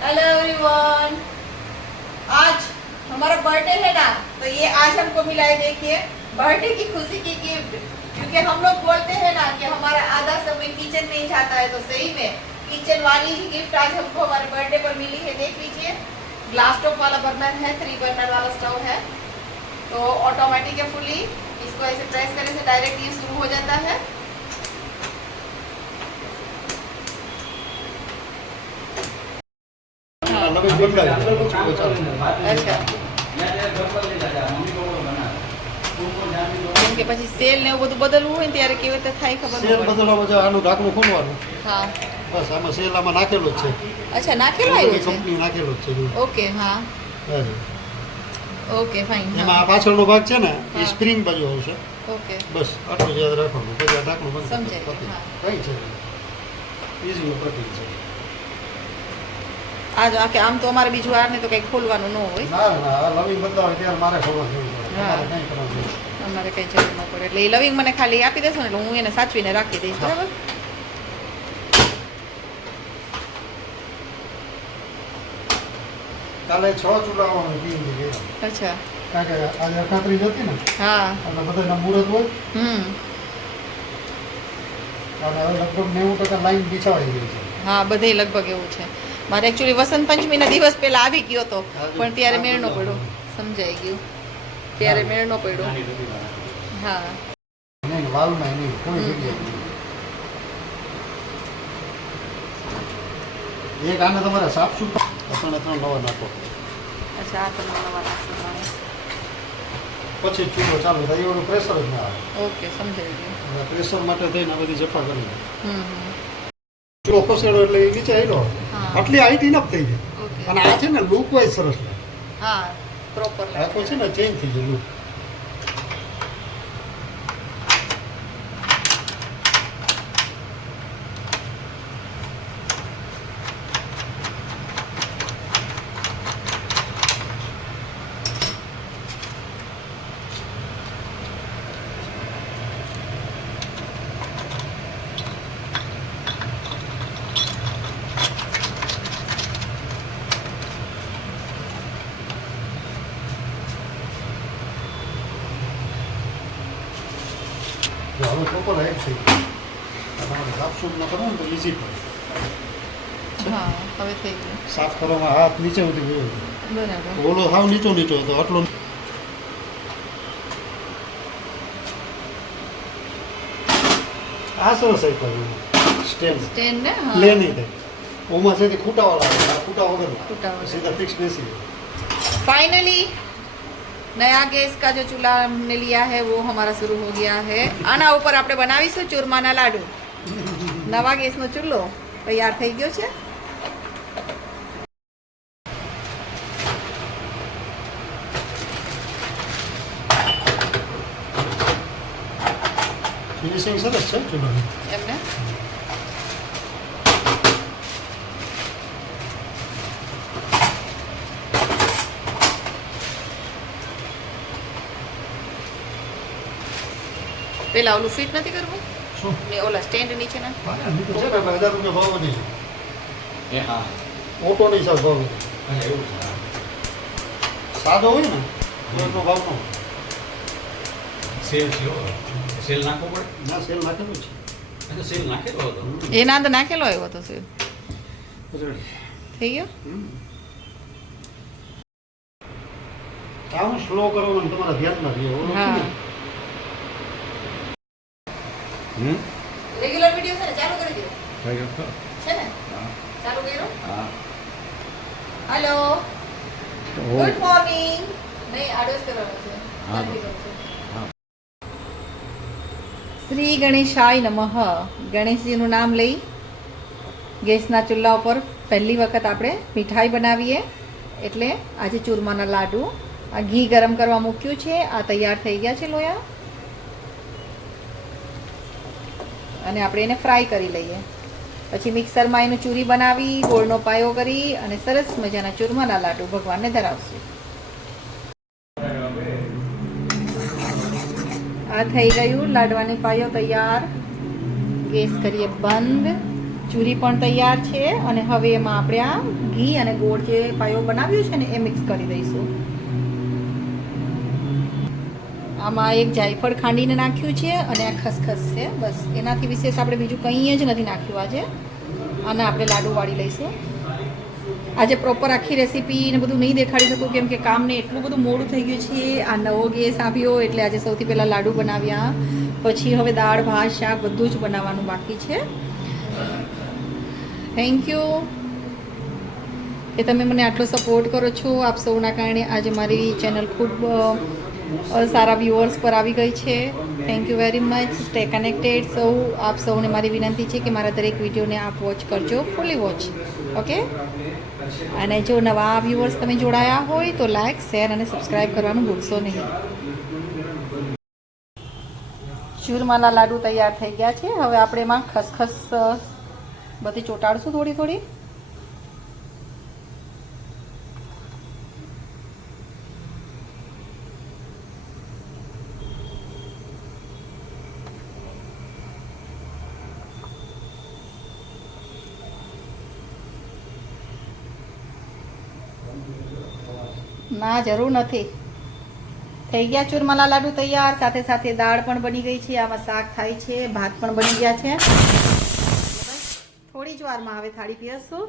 Hello everyone. आज हमारा birthday है ना, तो ये आज हमको मिला है। देखिए, बर्थडे की खुशी की गिफ्ट। क्योंकि हम लोग बोलते हैं ना कि हमारा आधा समय किचन में ही जाता है, तो सही में किचन वाली ही गिफ्ट आज हमको हमारे बर्थडे पर मिली है। देख लीजिए, ग्लास टॉप वाला बर्नर है, 3 बर्नर वाला स्टोव है, तो ऑटोमेटिक है फुली। इसको ऐसे प्रेस करने से डायरेक्ट ये शुरू हो जाता है। કેમ કે પછી સેલ ને એવું બધું બદલવું હોય ને ત્યારે કેવી રીતે થાય ખબર સેલ બદલવા પછી આનું ઢાંકણું ખોલવાનું. હા, બસ આમાં સેલ આમાં નાખેલો જ છે. અચ્છા, નાખેલો આવ્યો છે. કંપની નાખેલો જ છે. ઓકે, હા, ઓકે, ફાઇન. એમાં આ પાછળનો ભાગ છે ને એ સ્પ્રિંગ બાજુ આવશે. ઓકે, બસ આટલું જ યાદ રાખવાનું. પછી આ ઢાંકણું બંધ સમજાય. કઈ છે ઈઝી કટિંગ છે. આમ તો અમારે બીજું આ ને તો કઈ ખોલવાનું ન હોય. ના ના, આ લવિંગ બદલાવે ત્યારે મારે ખબર પડે. તમારે કઈ કરવાનું નથી. અમારે કઈ જરૂર ન પડે. એટલે એ લવિંગ મને ખાલી આપી દેશો ને, એટલે હું એને સાચવીને રાખી દઈશ. બરાબર. કાલે 6 ચૂલાવાનું પીવી ગયા. અચ્છા, કારણ કે આજે અખાત્રી હતી ને, હા, એટલે બધાના મુહૂર્ત હોય. અને હવે લગભગ 90% લાઈન બિછાવાઈ ગઈ છે. હા, બધે લગભગ એવું છે. મારે એકચ્યુઅલી વસંત પંચમીના દિવસ પહેલા આવી ગયો હતો, પણ ત્યારે મેળ ન પડ્યો. સમજાઈ ગયું, ત્યારે મેળ ન પડ્યો. હા, નહીં વાલમાં નહીં, કોઈ જગ્યાએ નહીં. એક આને તમારે સાફ સુથરા 3 નવા નાખો. અચ્છા, આ તમને નવા નાખશો. પછી ચૂલો ચાલુ થાય, એવડું પ્રેશર જ ના આવે. ઓકે, સમજાઈ ગયું. પ્રેશર માટે થઈને આ બધી જફા કરી. હમ. ચૂલો ખસેડો એટલે એ નીચે આવેલો આટલી હાઈટ ઇનફ થઈ જાય. ઓકે. અને આ છે ને લુક વાઇઝ સરસ લાગે. હા, પ્રોપર આખો છે ને ચેન્જ થઈ જાય લુક. હવે પ્રોપર હાઈટ થઈ ગઈ. તમારે સાફ સૂફ ન કરવું ને તો ઇઝી પડે. હા, હવે થઈ ગયું. સાફ કરવામાં હાથ નીચે ઉતરી ગયો. બરાબર. ઓલો સાવ નીચો હતો આટલો. આ સરસ આપ્યું સ્ટેન્ડ. સ્ટેન્ડ ને, હા, પ્લેન નહીં થાય. ઓમાં છે તે ખૂટાવાળા આવે. આ ખૂટા વગર ખૂટા વગર. સીધા ફિક્સ બેસી. फाइनली नया गैस का जो चूल्हा हमने लिया है वो हमारा शुरू हो गया है. आना ऊपर આપણે બનાવીશું ચૂરમાના લાડુ. નવા ગેસનો ચૂલ્લો તૈયાર થઈ ગયો છે. ફિનિશિંગ સરસ છે ચૂલાની. એમને પેલા ઓલું ફિટ નથી કરવું શું ને ઓલા સ્ટેન્ડ નીચે ના. છે ને એટલે 1000 રૂપિયા ભાવ વધી છે. એ હા, ઓટોની હિસાબ ભાવ વધી. એવું છે. સાદો હોય ને તો એટલો ભાવ ન હોય. સેલ થયો, સેલ નાખવો પડે. ના સેલ નાખેલું છે. એટલે સેલ નાખેલો હતો. એના અંદર નાખેલો આવ્યો હતો સર. થઈ ગયો. આમ સ્લો કરવાનું તમારા ધ્યાનમાં રહે. ઓલું છે ને, રેગ્યુલર વિડિયો છે ને, ચાલુ કરી દો. થઈ ગયો તો? છે ને, હા. ચાલુ કર્યો. હા. Hello, good morning. નહીં, આડોશ કરવાનો છે. હા. જલ્દી કરજો. હા. શ્રી ગણેશાય નમઃ. ગણેશજીનું નામ લઈ ગેસના ચૂલા ઉપર પહેલી વખત આપણે મીઠાઈ બનાવીએ. એટલે આજે ચૂરમાના લાડુ. આ ઘી ગરમ કરવા મૂક્યું છે. આ તૈયાર થઈ ગયા છે લોયા. અને આપણે એને ફ્રાય કરી લઈએ. પછી મિક્સરમાં એનું ચૂરી બનાવી, ગોળનો પાયો કરી અને સરસ મજાના ચૂરમાના લાડુ ભગવાનને ધરાવશું. આ થઈ ગયું લાડવાની પાયો તૈયાર. ગેસ કરીએ બંધ. ચૂરી પણ તૈયાર છે અને હવે એમાં આપણે આ ઘી અને ગોળ જે પાયો બનાવ્યો છે ને એ મિક્સ કરી દઈશું. આમાં એક જાયફળ ખાંડીને નાખ્યું છે અને આ ખસખસ છે. બસ એનાથી વિશેષ આપણે બીજું કંઈ જ નથી નાખ્યું આજે. અને આપણે લાડુ વાળી લઈશું. આજે પ્રોપર આખી રેસીપી ને બધું નહીં દેખાડી શકું કેમ કે કામને એટલું બધું મોડું થઈ ગયું છે. આ નવો ગેસ આવ્યો એટલે આજે સૌથી પહેલાં લાડુ બનાવ્યા, પછી હવે દાળ ભાત શાક બધું જ બનાવવાનું બાકી છે. થેન્ક યુ કે તમે મને આટલો સપોર્ટ કરો છો. આપ સૌના કારણે આજે મારી ચેનલ ખૂબ સારા વ્યુઅર્સ પર આવી ગઈ છે. Thank you very much. Stay connected. આપ સૌને મારી વિનંતી છે કે મારા દરેક વિડીયોને આપ વોચ કરજો, ફૂલી વોચ. ઓકે. અને જો નવા વ્યુઅર્સ તમે જોડાયા હોય તો લાઇક શેર અને સબસ્ક્રાઈબ કરવાનું ભૂલશો નહીં. ચૂરમાના લાડુ તૈયાર થઈ ગયા છે. હવે આપણે એમાં ખસખસ બધી ચોંટાડશું થોડી થોડી. ના, જરૂર નથી. થઈ ગયા ચૂરમાના લાડુ તૈયાર. સાથે સાથે દાળ પણ બની ગઈ છે. આમાં શાક થાય છે, ભાત પણ બની ગયા છે. થોડી જ વારમાં હવે થાળી પીરસશું.